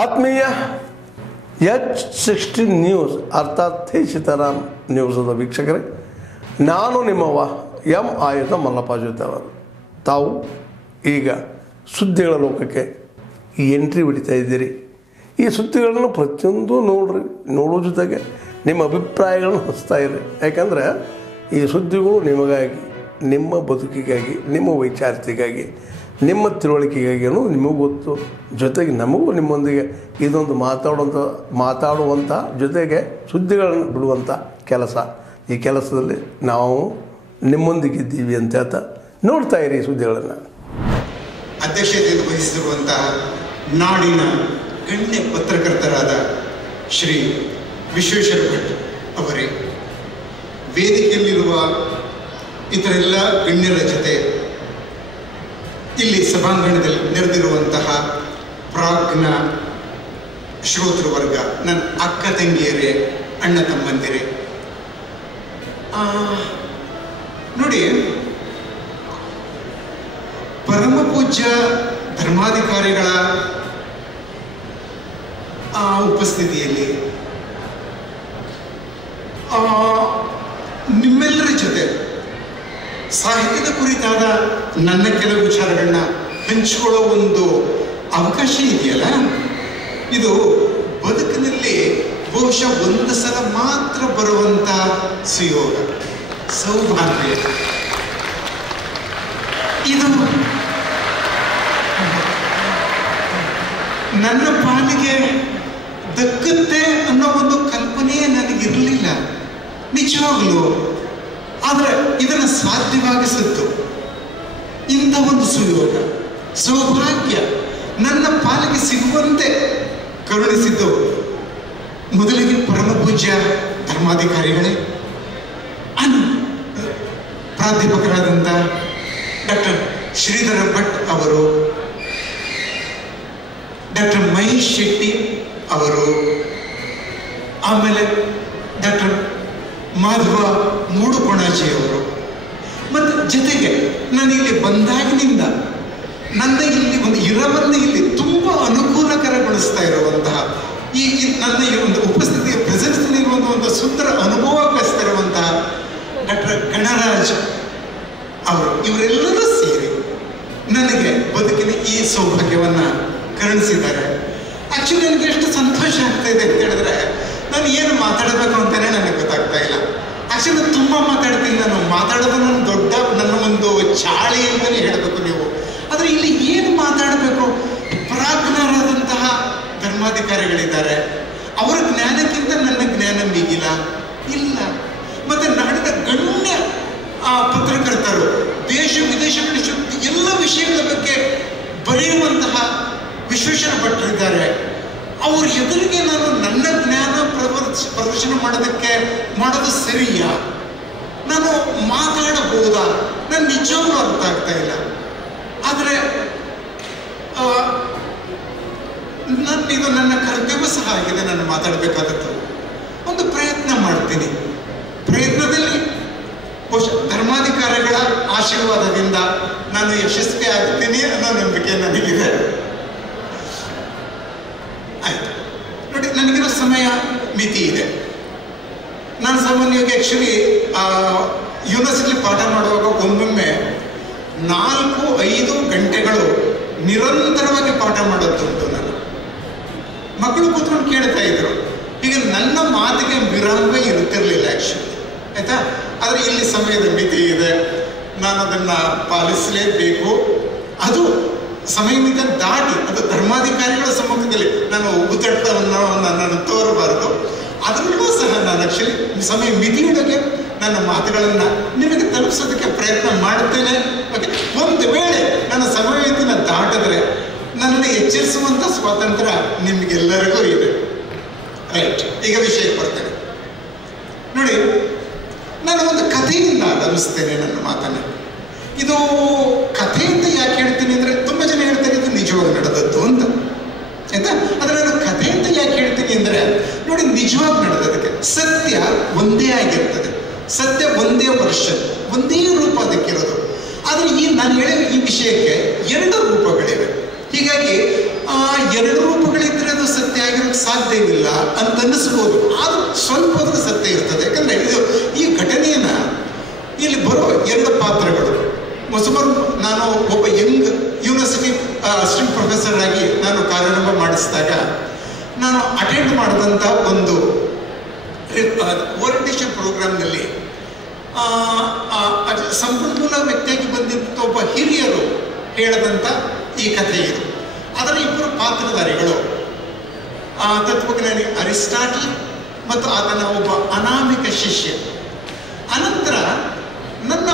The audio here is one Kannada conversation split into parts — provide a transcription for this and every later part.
ಆತ್ಮೀಯ H16 ನ್ಯೂಸ್ ಅರ್ಥಾತ್ ಸೀತಾರಾಮ್ ನ್ಯೂಸದ ವೀಕ್ಷಕರೇ, ನಾನು ನಿಮ್ಮವ ಎಂ ಆಯುಧ ಮಲ್ಲಪ್ಪ ಜೊತೆವರು. ತಾವು ಈಗ ಸುದ್ದಿಗಳ ಲೋಕಕ್ಕೆ ಎಂಟ್ರಿ ಹೊಡಿತಾ ಇದ್ದೀರಿ. ಈ ಸುದ್ದಿಗಳನ್ನು ಪ್ರತಿಯೊಂದು ನೋಡೋ ಜೊತೆಗೆ ನಿಮ್ಮ ಅಭಿಪ್ರಾಯಗಳನ್ನು ಹಚ್ತಾ ಇರಿ. ಯಾಕಂದರೆ ಈ ಸುದ್ದಿಗಳು ನಿಮಗಾಗಿ, ನಿಮ್ಮ ಬದುಕಿಗಾಗಿ, ನಿಮ್ಮ ವೈಚಾರಿಕೆಗಾಗಿ, ನಿಮ್ಮ ತಿಳುವಳಿಕೆಗಾಗಿಯೂ ನಿಮಗೂ ಗೊತ್ತು. ಜೊತೆಗೆ ನಮಗೂ ನಿಮ್ಮೊಂದಿಗೆ ಇದೊಂದು ಮಾತಾಡುವಂಥ ಜೊತೆಗೆ ಸುದ್ದಿಗಳನ್ನು ಬಿಡುವಂಥ ಕೆಲಸ. ಈ ಕೆಲಸದಲ್ಲಿ ನಾವು ನಿಮ್ಮೊಂದಿಗಿದ್ದೀವಿ ಅಂತ ಹೇಳ್ತಾ ನೋಡ್ತಾ ಇರಿ ಈ ಸುದ್ದಿಗಳನ್ನು. ಅಧ್ಯಕ್ಷತೆಯನ್ನು ವಹಿಸಿರುವಂತಹ ನಾಡಿನ ಗಣ್ಯ ಪತ್ರಕರ್ತರಾದ ಶ್ರೀ ವಿಶ್ವೇಶ್ವರ ಭಟ್ ಅವರೇ, ವೇದಿಕೆಯಲ್ಲಿರುವ ಇತರೆಲ್ಲ ಗಣ್ಯರ ಜೊತೆ ಇಲ್ಲಿ ಸಭಾಂಗಣದಲ್ಲಿ ನೆರೆದಿರುವಂತಹ ಪ್ರಾಜ್ಞ ಶ್ರೋತೃವರ್ಗ, ನನ್ನ ಅಕ್ಕ ತಂಗಿಯರೇ, ಅಣ್ಣ ತಮ್ಮಂದಿರೇ, ನೋಡಿ, ಪರಮ ಪೂಜ್ಯ ಧರ್ಮಾಧಿಕಾರಿಗಳ ಉಪಸ್ಥಿತಿಯಲ್ಲಿ ನಿಮ್ಮೆಲ್ಲರ ಜೊತೆ ಸಾಹಿತ್ಯದ ಕುರಿತಾದ ನನ್ನ ಕೆಲವು ವಿಚಾರಗಳನ್ನ ಹಂಚಿಕೊಳ್ಳೋ ಒಂದು ಅವಕಾಶ ಇದೆಯಲ್ಲ, ಇದು ಬದುಕಿನಲ್ಲಿ ಬಹುಶಃ ಒಂದು ಸಲ ಮಾತ್ರ ಬರುವಂತ ಸುಯೋಗ, ಸೌಭಾಗ್ಯ. ಇದು ನನ್ನ ಪಾಲಿಗೆ ದಕ್ಕುತ್ತೆ ಅನ್ನೋ ಒಂದು ಕಲ್ಪನೆಯೇ ನನಗಿರಲಿಲ್ಲ ನಿಜವಾಗ್ಲೂ. ಆದರೆ ಇದನ್ನು ಸಾಧ್ಯವಾಗಿಸಿತ್ತು ಇಂಥ ಒಂದು ಸುಯೋಗ, ಸೌಭಾಗ್ಯ ನನ್ನ ಪಾಲಿಗೆ ಸಿಗುವಂತೆ ಕರುಣಿಸಿದ್ದು ಮೊದಲಿಗೆ ಪರಮ ಪೂಜ್ಯ ಧರ್ಮಾಧಿಕಾರಿಗಳೇ, ಪ್ರಾಧ್ಯಾಪಕರಾದಂಥ ಡಾಕ್ಟರ್ ಶ್ರೀಧರ ಭಟ್ ಅವರು, ಡಾಕ್ಟರ್ ಮಹೇಶ್ ಶೆಟ್ಟಿ ಅವರು, ಆಮೇಲೆ ಡಾಕ್ಟರ್ ಮಾಧವ ಮೂಡುಕೊಣಾಜಿ ಅವರು, ಮತ್ತು ಜೊತೆಗೆ ನಾನು ಇಲ್ಲಿ ಬಂದಾಗಿನಿಂದ ನನ್ನ ಇಲ್ಲಿ ಒಂದು ಇರವನ್ನು ಇಲ್ಲಿ ತುಂಬ ಅನುಕೂಲಕರಗೊಳಿಸ್ತಾ ಇರುವಂತಹ ಈ ನನ್ನ ಈ ಒಂದು ಉಪಸ್ಥಿತಿಯ ಪ್ರೆಸೆನ್ಸ್ನಲ್ಲಿ ಇರುವಂತಹ ಒಂದು ಸುಂದರ ಅನುಭವಗೊಳಿಸ್ತಾ ಇರುವಂತಹ ಡಾಕ್ಟರ್ ಗಣರಾಜ್ ಅವರು, ಇವರೆಲ್ಲರೂ ಸೇರಿ ನನಗೆ ಬದುಕಿನ ಈ ಸೌಭಾಗ್ಯವನ್ನು ಕರುಣಿಸಿದ್ದಾರೆ. ಆಕ್ಚುಲಿ ನನಗೆ ಎಷ್ಟು ಸಂತೋಷ ಆಗ್ತಾ ಇದೆ ಅಂತ ಹೇಳಿದ್ರೆ, ನಾನು ಏನು ಮಾತಾಡಬೇಕು ಅಂತಾನೆ ನನಗೆ ಗೊತ್ತಾಗ್ತಾ ಇಲ್ಲ. ಆಕ್ಚುಲಿ ನಾನು ತುಂಬ ಮಾತಾಡ್ತೀನಿ, ನಾನು ಮಾತಾಡೋದು ನನ್ನ ಒಂದು ಚಾಳಿ ಅಂತಲೇ ಹೇಳಬೇಕು ನೀವು. ಆದರೆ ಇಲ್ಲಿ ಏನು ಮಾತಾಡಬೇಕು, ಪ್ರಾಜ್ಞರಾದಂತಹ ಧರ್ಮಾಧಿಕಾರಿಗಳಿದ್ದಾರೆ, ಅವರ ಜ್ಞಾನಕ್ಕಿಂತ ನನ್ನ ಜ್ಞಾನ ಮಿಗಿಲ ಇಲ್ಲ. ಮತ್ತೆ ನಾಡಿನ ಗಣ್ಯ ಪತ್ರಕರ್ತರು, ದೇಶ ವಿದೇಶಗಳ ಎಲ್ಲ ವಿಷಯಗಳ ಬಗ್ಗೆ ಬರೆಯುವಂತಹ ವಿಶ್ವೇಶ್ವರ ಭಟ್ರಿದ್ದಾರೆ. ಅವ್ರ ಎದುರಿಗೆ ನಾನು ನನ್ನ ಜ್ಞಾನ ಪ್ರದರ್ಶನ ಮಾಡೋದು ಸರಿಯಾ, ನಾನು ಮಾತಾಡಬಹುದಾ, ನಾನು ನಿಜವಾಗ್ಲೂ ಅರ್ಥ ಆಗ್ತಾ ಇಲ್ಲ. ಆದರೆ ಇದು ನನ್ನ ಕರ್ತವ್ಯ ಸಹ ಆಗಿದೆ, ನಾನು ಮಾತಾಡಬೇಕಾದದ್ದು. ಒಂದು ಪ್ರಯತ್ನ ಮಾಡ್ತೀನಿ. ಪ್ರಯತ್ನದಲ್ಲಿ ಬಹುಶಃ ಧರ್ಮಾಧಿಕಾರಿಗಳ ಆಶೀರ್ವಾದದಿಂದ ನಾನು ಯಶಸ್ವಿ ಆಗ್ತೀನಿ ಅನ್ನೋ ನಂಬಿಕೆ ನನಗಿದೆ. ಆಯ್ತು ನೋಡಿ, ನನಗಿರೋ ಸಮಯ ಮಿತಿ ಇದೆ. ನಾನು ಸಾಮಾನ್ಯವಾಗಿ ಆ್ಯಕ್ಚುಲಿ ಯೂನಿವರ್ಸಿಟಿ ಪಾಠ ಮಾಡುವಾಗ ಒಮ್ಮೊಮ್ಮೆ 4-5 ಗಂಟೆಗಳು ನಿರಂತರವಾಗಿ ಪಾಠ ಮಾಡೋದುಂಟು. ನಾನು ಮಕ್ಕಳು ಕೂತ್ಕೊಂಡು ಕೇಳ್ತಾ ಇದ್ರು. ಈಗ ನನ್ನ ಮಾತಿಗೆ ವಿರಾಮವೇ ಇರುತ್ತಿರಲಿಲ್ಲ ಆ್ಯಕ್ಚುಲಿ, ಆಯ್ತಾ. ಆದರೆ ಇಲ್ಲಿ ಸಮಯದ ಮಿತಿ ಇದೆ, ನಾನು ಅದನ್ನು ಪಾಲಿಸಲೇಬೇಕು. ಅದು ಸಮಯ ಮಿತಿ ದಾಟಿ, ಅದು ಧರ್ಮಾಧಿಕಾರಿಗಳ ಸಮ್ಮುಖದಲ್ಲಿ ನಾನು ಉಗುತಟ್ಟವನ್ನು ನಾನು ತೋರಬಾರದು. ಅದರಲ್ಲೂ ಸಹ ನಾನು ಆ್ಯಕ್ಚುಲಿ ಸಮಯ ಮಿತಿಯೊಳಗೆ ನನ್ನ ಮಾತುಗಳನ್ನು ನಿಮಗೆ ತಲುಪಿಸೋದಕ್ಕೆ ಪ್ರಯತ್ನ ಮಾಡ್ತೇನೆ. ಓಕೆ, ಒಂದು ವೇಳೆ ನನ್ನ ಸಮಯ ಮಿತಿನ ದಾಟಿದ್ರೆ ನನ್ನನ್ನು ಎಚ್ಚರಿಸುವಂಥ ಸ್ವಾತಂತ್ರ್ಯ ನಿಮಗೆಲ್ಲರಿಗೂ ಇದೆ. ರೈಟ್, ಈಗ ವಿಷಯಕ್ಕೆ ಬರ್ತೇನೆ ನೋಡಿ. ನಾನು ಒಂದು ಕಥೆಯಿಂದ ಆರಂಭಿಸ್ತೇನೆ ನನ್ನ ಮಾತನ್ನು. ಇದು ಕಥೆ ಅಂತ ಯಾಕೆ ಹೇಳ್ತೀನಿ ಅಂದರೆ, ತುಂಬ ಜನ ಹೇಳ್ತಾರೆ ಇದು ನಿಜವಾಗಿ ನಡೆದದ್ದು ಅಂತ, ಆಯ್ತಾ. ಆದರೆ ನಾನು ಕಥೆ ಅಂತ ಯಾಕೆ ಹೇಳ್ತೀನಿ ಅಂದರೆ, ನೋಡಿ, ನಿಜವಾಗಿ ನಡೆದದಕ್ಕೆ ಸತ್ಯ ಒಂದೇ ಆಗಿರ್ತದೆ, ಸತ್ಯ ಒಂದೇ ವರ್ಷ, ಒಂದೇ ರೂಪ ಅದಕ್ಕಿರೋದು. ಆದರೆ ನಾನು ಹೇಳಿದ ಈ ವಿಷಯಕ್ಕೆ 2 ರೂಪಗಳಿವೆ. ಹೀಗಾಗಿ 2 ರೂಪಗಳಿದ್ರೆ ಅದು ಅಂತ ಅನ್ನಿಸ್ಬೋದು. ಆದರೂ ಸ್ವಲ್ಪ ಹೊತ್ತು ಸತ್ಯ ಇರ್ತದೆ. ಯಾಕಂದರೆ ಈ ಘಟನೆಯನ್ನು ಇಲ್ಲಿ ಬರೋ ಎರಡು ಪಾತ್ರಗಳು ಸುಮಾರು ನಾನು ಒಬ್ಬ ಯಂಗ್ ಯೂನಿವರ್ಸಿಟಿ ಅಸಿಸ್ಟೆಂಟ್ ಪ್ರೊಫೆಸರ್ ಆಗಿ ನಾನು ಕಾರ್ಯಾರಂಭ ಮಾಡಿಸಿದಾಗ ನಾನು ಅಟೆಂಡ್ ಮಾಡಿದಂಥ ಒಂದು ಓರಿಯಂಟೇಷನ್ ಪ್ರೋಗ್ರಾಮ್ನಲ್ಲಿ ಸಂಪನ್ಮೂಲ ವ್ಯಕ್ತಿಯಾಗಿ ಬಂದಿದ್ದ ಒಬ್ಬ ಹಿರಿಯರು ಹೇಳಿದಂಥ ಈ ಕಥೆ ಇದು. ಅದರ ಇಬ್ಬರು ಪಾತ್ರಧಾರಿಗಳು ತತ್ವಜ್ಞಾನಿ ಅರಿಸ್ಟಾಟಲ್ ಮತ್ತು ಆತನ ಒಬ್ಬ ಅನಾಮಿಕ ಶಿಷ್ಯ. ಅನಂತರ ನನ್ನ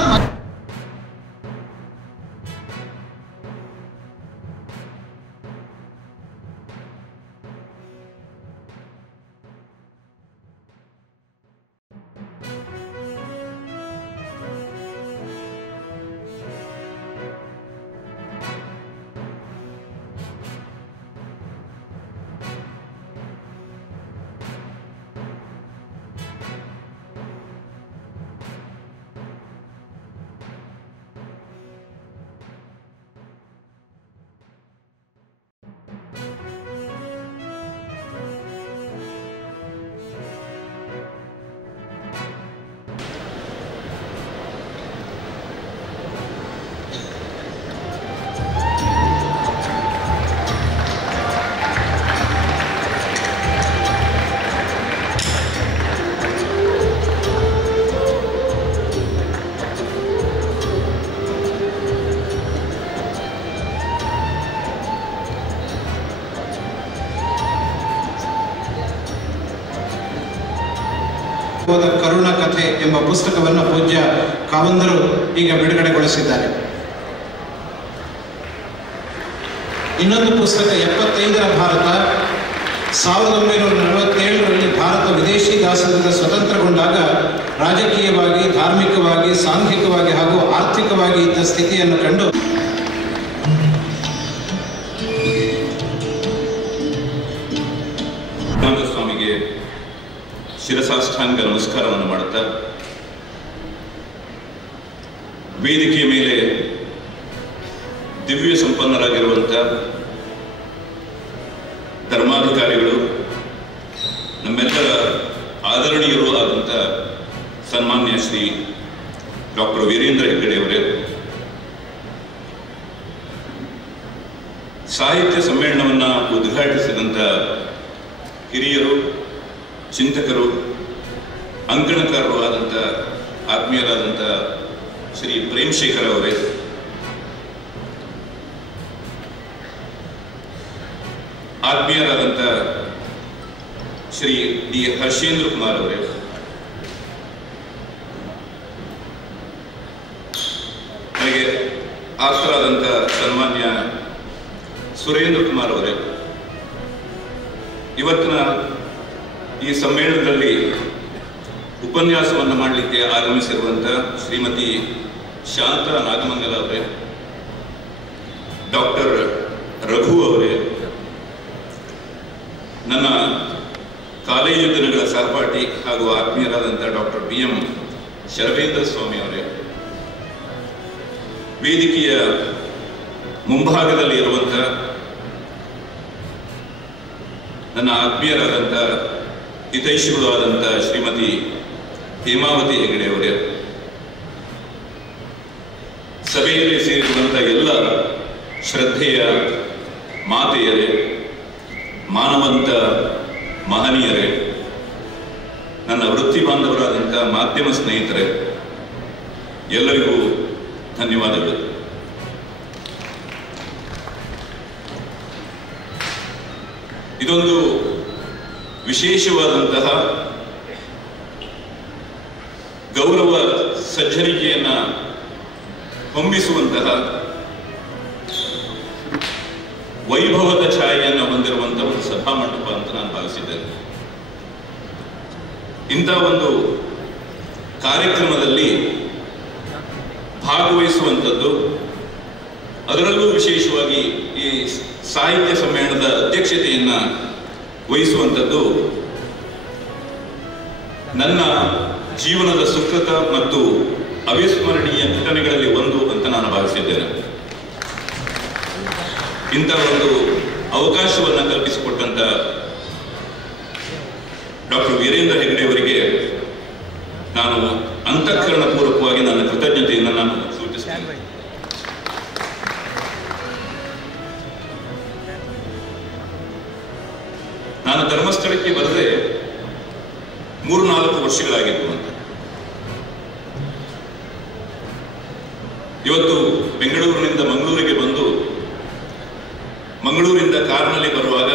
ಕರುಣ ಕಥೆ ಎಂಬ ಪುಸ್ತಕವನ್ನು ಪೂಜ್ಯ ಕಾವಂದರು ಈಗ ಬಿಡುಗಡೆಗೊಳಿಸಿದ್ದಾರೆ. ಇನ್ನೊಂದು ಪುಸ್ತಕ 75ರ ಭಾರತ. 1947ರಲ್ಲಿ ಭಾರತ ವಿದೇಶಿ ದಾಸರಿಂದ ಸ್ವತಂತ್ರಗೊಂಡಾಗ ರಾಜಕೀಯವಾಗಿ, ಧಾರ್ಮಿಕವಾಗಿ, ಸಾಂಘಿಕವಾಗಿ ಹಾಗೂ ಆರ್ಥಿಕವಾಗಿ ಇದ್ದ ಸ್ಥಿತಿಯನ್ನು ಕಂಡು ಸ್ವಾಮಿಗೆ ಶಿರಸಾಷ್ಟಾಂಗ ನಮಸ್ಕಾರವನ್ನು ಮಾಡುತ್ತಾ, ವೇದಿಕೆಯ ಮೇಲೆ ದಿವ್ಯ ಸಂಪನ್ನರಾಗಿರುವಂಥ ಧರ್ಮಾಧಿಕಾರಿಗಳು, ನಮ್ಮೆಲ್ಲರ ಆದರಣೀಯರು ಆದಂಥ ಸನ್ಮಾನ್ಯ ಶ್ರೀ ಡಾಕ್ಟರ್ ವೀರೇಂದ್ರ ಹೆಗ್ಗಡೆ ಅವರೇ, ಸಾಹಿತ್ಯ ಸಮ್ಮೇಳನವನ್ನು ಉದ್ಘಾಟಿಸಿದಂಥ ಹಿರಿಯರು, ಚಿಂತಕರು, ಅಂಕಣಕಾರರು ಆದಂಥ ಆತ್ಮೀಯರಾದಂಥ ಶ್ರೀ ಪ್ರೇಮಶೇಖರ್ ಅವರೇ, ಆತ್ಮೀಯರಾದಂಥ ಶ್ರೀ ಡಿ ಹರ್ಷೇಂದ್ರ ಕುಮಾರ್ ಅವರೇ, ನನಗೆ ಆಪ್ತರಾದಂಥ ಸನ್ಮಾನ್ಯ ಸುರೇಂದ್ರ ಕುಮಾರ್ ಅವರೇ, ಇವತ್ತಿನ ಈ ಸಮ್ಮೇಳನದಲ್ಲಿ ಉಪನ್ಯಾಸವನ್ನು ಮಾಡಲಿಕ್ಕೆ ಆಗಮಿಸಿರುವಂಥ ಶ್ರೀಮತಿ ಶಾಂತಾ ನಾಗಮಂಗಲ ಅವರೇ, ಡಾಕ್ಟರ್ ರಘು ಅವರೇ, ನನ್ನ ಕಾಲೇಜು ದಿನಗಳ ಸಹಪಾಠಿ ಹಾಗೂ ಆತ್ಮೀಯರಾದಂಥ ಡಾಕ್ಟರ್ BM ಶರವೇಂದ್ರ ಸ್ವಾಮಿ ಅವರೇ, ವೇದಿಕೆಯ ಮುಂಭಾಗದಲ್ಲಿ ಇರುವಂಥ ನನ್ನ ಆತ್ಮೀಯರಾದಂಥ ಹಿತೈಷಿಗಳು ಆದಂಥ ಶ್ರೀಮತಿ ಹೇಮಾವತಿ ಹೆಗಡೆ ಅವರೇ, ಸಭೆಯಲ್ಲಿ ಸೇರಿರುವಂಥ ಎಲ್ಲ ಶ್ರದ್ಧೆಯ ಮಾತೆಯರೇ, ಮಾನವಂತ ಮಹನೀಯರೇ, ನನ್ನ ವೃತ್ತಿ ಬಾಂಧವರಾದಂಥ ಮಾಧ್ಯಮ ಸ್ನೇಹಿತರೇ, ಎಲ್ಲರಿಗೂ ಧನ್ಯವಾದಗಳು. ಇದೊಂದು ವಿಶೇಷವಾದಂತಹ ಗೌರವ ಸಜ್ಜನಿಕೆಯನ್ನು ಹೊಮ್ಮಿಸುವಂತಹ ವೈಭವದ ಛಾಯೆಯನ್ನು ಹೊಂದಿರುವಂತಹ ಒಂದು ಸಭಾಮಂಟಪ ಅಂತ ನಾನು ಭಾವಿಸಿದ್ದೇನೆ. ಇಂಥ ಒಂದು ಕಾರ್ಯಕ್ರಮದಲ್ಲಿ ಭಾಗವಹಿಸುವಂಥದ್ದು, ಅದರಲ್ಲೂ ವಿಶೇಷವಾಗಿ ಈ ಸಾಹಿತ್ಯ ಸಮ್ಮೇಳನದ ಅಧ್ಯಕ್ಷತೆಯನ್ನು ವಹಿಸುವಂಥದ್ದು ನನ್ನ ಜೀವನದ ಸುಕೃತ ಮತ್ತು ಅವಿಸ್ಮರಣೀಯ ಘಟನೆಗಳಲ್ಲಿ ಒಂದು ಅಂತ ನಾನು ಭಾವಿಸಿದ್ದೇನೆ. ಇಂಥ ಒಂದು ಅವಕಾಶವನ್ನು ಕಲ್ಪಿಸಿಕೊಟ್ಟಂತ ವೀರೇಂದ್ರ ಹೆಗ್ಗಡೆ ಅವರಿಗೆ ನಾನು ಅಂತಃಕರಣ ಪೂರ್ವಕವಾಗಿ ನನ್ನ ಕೃತಜ್ಞತೆಯನ್ನು ನಾನು ಸೂಚಿಸ್ತೇನೆ. ನಾನು ಧರ್ಮಸ್ಥಳಕ್ಕೆ ಬರದೆ 3-4 ವರ್ಷಗಳಾಗಿತ್ತು ಅಂತ. ಇವತ್ತು ಬೆಂಗಳೂರಿನಿಂದ ಮಂಗಳೂರಿಗೆ ಬಂದು ಮಂಗಳೂರಿಂದ ಕಾರ್ನಲ್ಲಿ ಬರುವಾಗ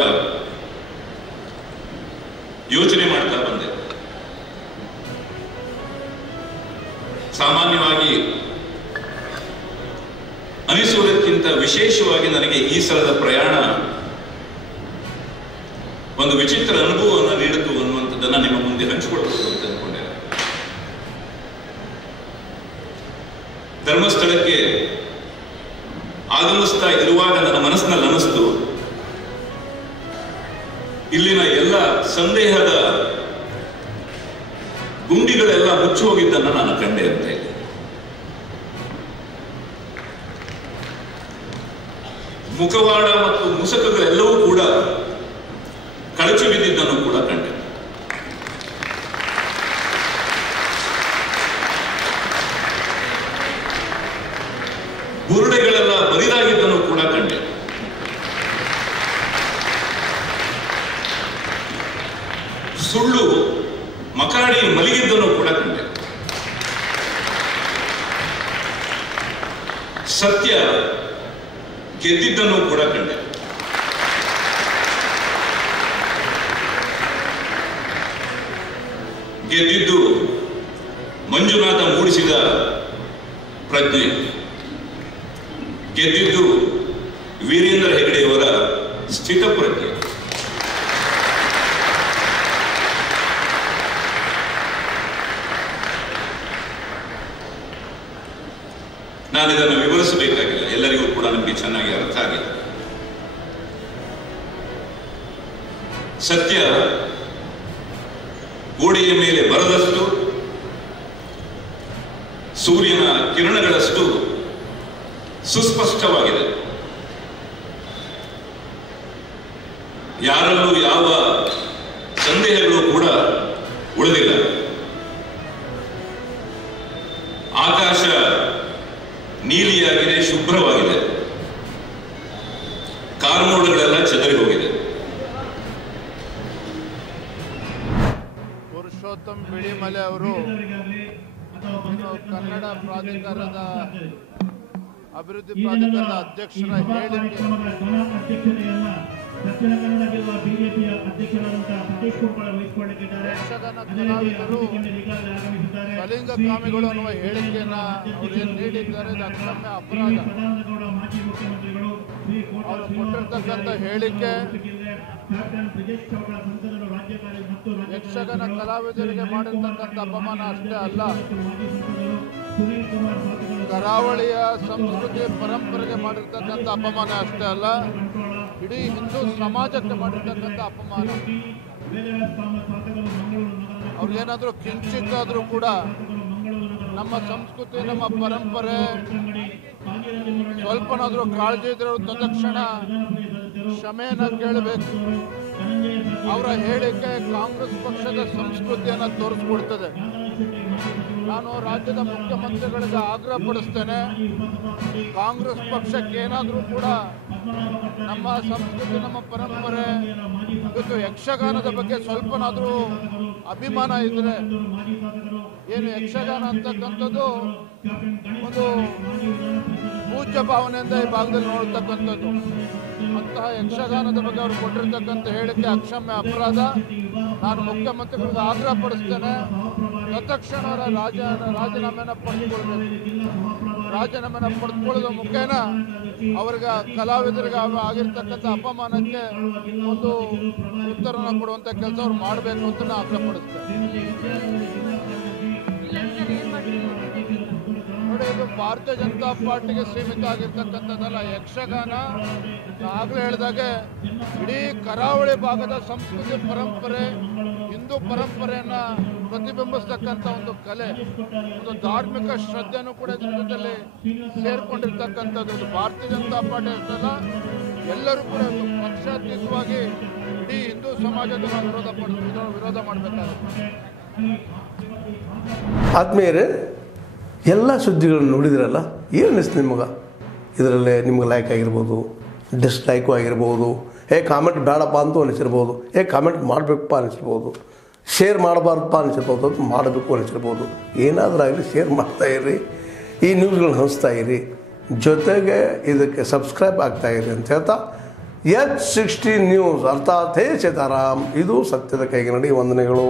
ಯೋಚನೆ ಮಾಡ್ತಾ ಬಂದೆ. ಸಾಮಾನ್ಯವಾಗಿ ಅನಿಸುವುದಕ್ಕಿಂತ ವಿಶೇಷವಾಗಿ ನನಗೆ ಈ ಸಲದ ಪ್ರಯಾಣ ಒಂದು ವಿಚಿತ್ರ ಅನುಭವವನ್ನು ನೀಡಿತು ಅನ್ನುವಂಥದ್ದನ್ನು ನಿಮ್ಮ ಮುಂದೆ ಹಂಚಿಕೊಳ್ಬಹುದು ಅಂತ ಅಂದ್ಕೊಂಡೆ. ಧರ್ಮಸ್ಥಳಕ್ಕೆ ಆಗಮಿಸ್ತಾ ಇರುವಾಗ ನನ್ನ ಮನಸ್ಸಿನಲ್ಲಿ ಅನಿಸ್ತು, ಇಲ್ಲಿನ ಎಲ್ಲ ಸಂದೇಹದ ಗುಂಡಿಗಳೆಲ್ಲ ಮುಚ್ಚಿ ಹೋಗಿದ್ದನ್ನು ನಾನು ಕಂಡೆ ಅಂತ ಇದೆ. ಮುಖವಾಡ ಮತ್ತು ಮುಸುಕಗಳೆಲ್ಲವೂ ಕೂಡ ಕಳಚಿ ಬಿದ್ದಿದ್ದನ್ನು ಕೂಡ ಕಂಡೆ. ಬುರುಡೆಗಳೆಲ್ಲ ಬರಿದಾಗಿದ್ದನ್ನು ಕೂಡ ಕಂಡೆ. ಸುಳ್ಳು ಮಕಾಡಿ ಮಲಗಿದ್ದನ್ನು ಕೂಡ ಕಂಡೆ. ಸತ್ಯ ಗೆದ್ದಿದ್ದನ್ನು ಕೂಡ ಕಂಡೆ. ಗೆದ್ದಿದ್ದು ಮಂಜುನಾಥ ಮೂಡಿಸಿದ ಪ್ರಜ್ಞೆ, ಗೆದ್ದಿದ್ದು ವೀರೇಂದ್ರ ಹೆಗ್ಗಡೆಯವರ ಸ್ಥಿತಪ್ರಜ್ಞೆ. ನಾನು ಇದನ್ನು ವಿವರಿಸಬೇಕಾಗಿಲ್ಲ, ಎಲ್ಲರಿಗೂ ಕೂಡ ನಮಗೆ ಚೆನ್ನಾಗಿ ಅರ್ಥ ಆಗಿದೆ. ಸತ್ಯ ಗೋಡೆಯ ಮೇಲೆ ಬರದಷ್ಟು, ಸೂರ್ಯನ ಕಿರಣಗಳಷ್ಟು ಸುಸ್ಪಷ್ಟವಾಗಿದೆ. ಯಾರಲ್ಲೂ ಯಾವ ಸಂದೇಹಗಳು ಕೂಡ ಉಳಿದಿಲ್ಲ. ಆಕಾಶ ನೀಲಿಯಾಗಿದೆ, ಶುಭ್ರವಾಗಿದೆ. ಕಾರ್ಮೋಡಗಳೆಲ್ಲ ಚದರಿ ಹೋಗಿದೆ. ಪುರುಷೋತ್ತಮ್ ಬಿಳಿಮಲೆ ಅವರು ಕನ್ನಡ ಪ್ರಾಧಿಕಾರದ ಅಭಿವೃದ್ಧಿ ಪ್ರಾಧಿಕಾರದ ಅಧ್ಯಕ್ಷರ ಹೇಳಿಕೆ ದಕ್ಷಿಣ ಕನ್ನಡ ಜಿಲ್ಲಾ ಬಿಜೆಪಿಯ ಅಧ್ಯಕ್ಷರಾದಂತಹ ಸತೀಶ್ ಕುಂಬಳ ವಹಿಸಿಕೊಳ್ಳಲಿದ್ದಾರೆ. ಕಲಿಂಗಕಾಮಿಗಳು ಅನ್ನುವ ಹೇಳಿಕೆಯನ್ನ ಅವರು ನೀಡಿದ್ದಾರೆ. ಇದು ಅಕ್ಷಮ್ಯ ಅಪರಾಧ. ಮಾಜಿ ಮುಖ್ಯಮಂತ್ರಿಗಳು ಅವರು ಕೊಟ್ಟಿರ್ತಕ್ಕಂಥ ಹೇಳಿಕೆ ಯಕ್ಷಗಾನ ಕಲಾವಿದರಿಗೆ ಮಾಡಿರ್ತಕ್ಕಂಥ ಅಪಮಾನ ಅಷ್ಟೇ ಅಲ್ಲ, ಕರಾವಳಿಯ ಸಂಸ್ಕೃತಿ ಪರಂಪರೆಗೆ ಮಾಡಿರ್ತಕ್ಕಂಥ ಅಪಮಾನ ಅಷ್ಟೇ ಅಲ್ಲ, ಇಡೀ ಹಿಂದೂ ಸಮಾಜಕ್ಕೆ ಮಾಡಿರ್ತಕ್ಕಂಥ ಅಪಮಾನ. ಅವ್ರಿಗೇನಾದ್ರೂ ಕಿಂಚಿತ್ತಾದ್ರೂ ಕೂಡ ನಮ್ಮ ಸಂಸ್ಕೃತಿ, ನಮ್ಮ ಪರಂಪರೆ ಸ್ವಲ್ಪನಾದ್ರೂ ಕಾಳಜಿ ಇದ್ರೆ ತಕ್ಷಣ ಕ್ಷಮೆಯನ್ನ ಕೇಳಬೇಕು. ಅವರ ಹೇಳಿಕೆ ಕಾಂಗ್ರೆಸ್ ಪಕ್ಷದ ಸಂಸ್ಕೃತಿಯನ್ನು ತೋರಿಸ್ಕೊಡ್ತದೆ. ನಾನು ರಾಜ್ಯದ ಮುಖ್ಯಮಂತ್ರಿಗಳಿಗೆ ಆಗ್ರಹ ಪಡಿಸ್ತೇನೆ, ಕಾಂಗ್ರೆಸ್ ಪಕ್ಷಕ್ಕೆ ಏನಾದರೂ ಕೂಡ ನಮ್ಮ ಸಂಸ್ಕೃತಿ, ನಮ್ಮ ಪರಂಪರೆ, ಇವತ್ತು ಯಕ್ಷಗಾನದ ಬಗ್ಗೆ ಸ್ವಲ್ಪನಾದರೂ ಅಭಿಮಾನ ಇದ್ರೆ, ಏನು ಯಕ್ಷಗಾನ ಅಂತಕ್ಕಂಥದ್ದು ಒಂದು ಪೂಜ್ಯ ಭಾವನೆಯಿಂದ ಈ ಭಾಗದಲ್ಲಿ ನೋಡ್ತಕ್ಕಂಥದ್ದು, ಅಂತಹ ಯಕ್ಷಗಾನದ ಬಗ್ಗೆ ಅವರು ಕೊಟ್ಟಿರ್ತಕ್ಕಂಥ ಹೇಳಿಕೆ ಅಕ್ಷಮ್ಯ ಅಪರಾಧ. ನಾನು ಮುಖ್ಯಮಂತ್ರಿಗಳಿಗೆ ಆಗ್ರಹ ಪಡಿಸ್ತೇನೆ, ತತ್ಕ್ಷಣ ಅವರ ರಾಜೀನಾಮೆಯನ್ನು ಪಡೆದುಕೊಳ್ಬೇಕು. ರಾಜೀನಾಮೆಯನ್ನು ಪಡೆದುಕೊಳ್ಳುವ ಮುಖೇನ ಅವರಿಗೆ ಕಲಾವಿದರಿಗೆ ಆಗಿರ್ತಕ್ಕಂಥ ಅಪಮಾನಕ್ಕೆ ಒಂದು ಉತ್ತರವನ್ನು ಕೊಡುವಂಥ ಕೆಲಸ ಅವ್ರು ಮಾಡಬೇಕು ಅಂತ ನಾನು ಆಗ್ರಹ ಪಡಿಸ್ತೇನೆ. ನೋಡಿ, ಇದು ಭಾರತೀಯ ಜನತಾ ಪಾರ್ಟಿಗೆ ಸೀಮಿತ ಆಗಿರ್ತಕ್ಕಂಥದ್ದಲ್ಲ. ಯಕ್ಷಗಾನ ಆಗಲೇ ಹೇಳಿದಾಗೆ ಇಡೀ ಕರಾವಳಿ ಭಾಗದ ಸಂಸ್ಕೃತಿ, ಪರಂಪರೆ, ಹಿಂದೂ ಪರಂಪರೆಯನ್ನ ಪ್ರತಿಬಿಂಬಿಸ್ತಕ್ಕಂಥ ಒಂದು ಕಲೆ, ಒಂದು ಧಾರ್ಮಿಕ ಶ್ರದ್ಧೆನೂ ಕೂಡ ಇದ್ರ ಜೊತೆಯಲ್ಲಿ ಸೇರ್ಕೊಂಡಿರ್ತಕ್ಕಂಥದ್ದು. ಇದು ಭಾರತೀಯ ಜನತಾ ಪಾರ್ಟಿ ಅಷ್ಟಲ್ಲ, ಎಲ್ಲರೂ ಕೂಡ ಪಕ್ಷಾತೀತವಾಗಿ ಇಡೀ ಹಿಂದೂ ಸಮಾಜದ ವಿರೋಧ ಮಾಡಬೇಕಾಗುತ್ತೆ. ಆದ್ಮೇಲೆ ಎಲ್ಲ ಸುದ್ದಿಗಳನ್ನು ನೋಡಿದ್ರಲ್ಲ, ಏನು ಅನಿಸ್ತು ನಿಮಗೆ? ಇದರಲ್ಲೇ ನಿಮ್ಗೆ ಲೈಕ್ ಆಗಿರ್ಬೋದು, ಡಿಸ್ಲೈಕು ಆಗಿರ್ಬೋದು, ಕಾಮೆಂಟ್ ಬೇಡಪ್ಪ ಅಂತೂ ಅನಿಸಿರ್ಬೋದು, ಕಾಮೆಂಟ್ ಮಾಡಬೇಕಪ್ಪ ಅನಿಸಿರ್ಬೋದು, ಶೇರ್ ಮಾಡಬಾರ್ದಪ್ಪ ಅನಿಸಿರ್ಬೋದು, ಅದು ಮಾಡಬೇಕು ಅನಿಸಿರ್ಬೋದು. ಏನಾದರೂ ಆಗಲಿ ಶೇರ್ ಮಾಡ್ತಾಯಿರಿ, ಈ ನ್ಯೂಸ್ಗಳನ್ನ ಹಂಚ್ತಾ ಇರಿ, ಜೊತೆಗೆ ಇದಕ್ಕೆ ಸಬ್ಸ್ಕ್ರೈಬ್ ಆಗ್ತಾಯಿರಿ ಅಂತ ಹೇಳ್ತಾ H16 ನ್ಯೂಸ್ ಅರ್ಥಾತ್ ಹೇ ಸೀತಾರಾಮ್, ಇದು ಸತ್ಯದ ಕೈಗೆ ನಡಿ. ವಂದನೆಗಳು.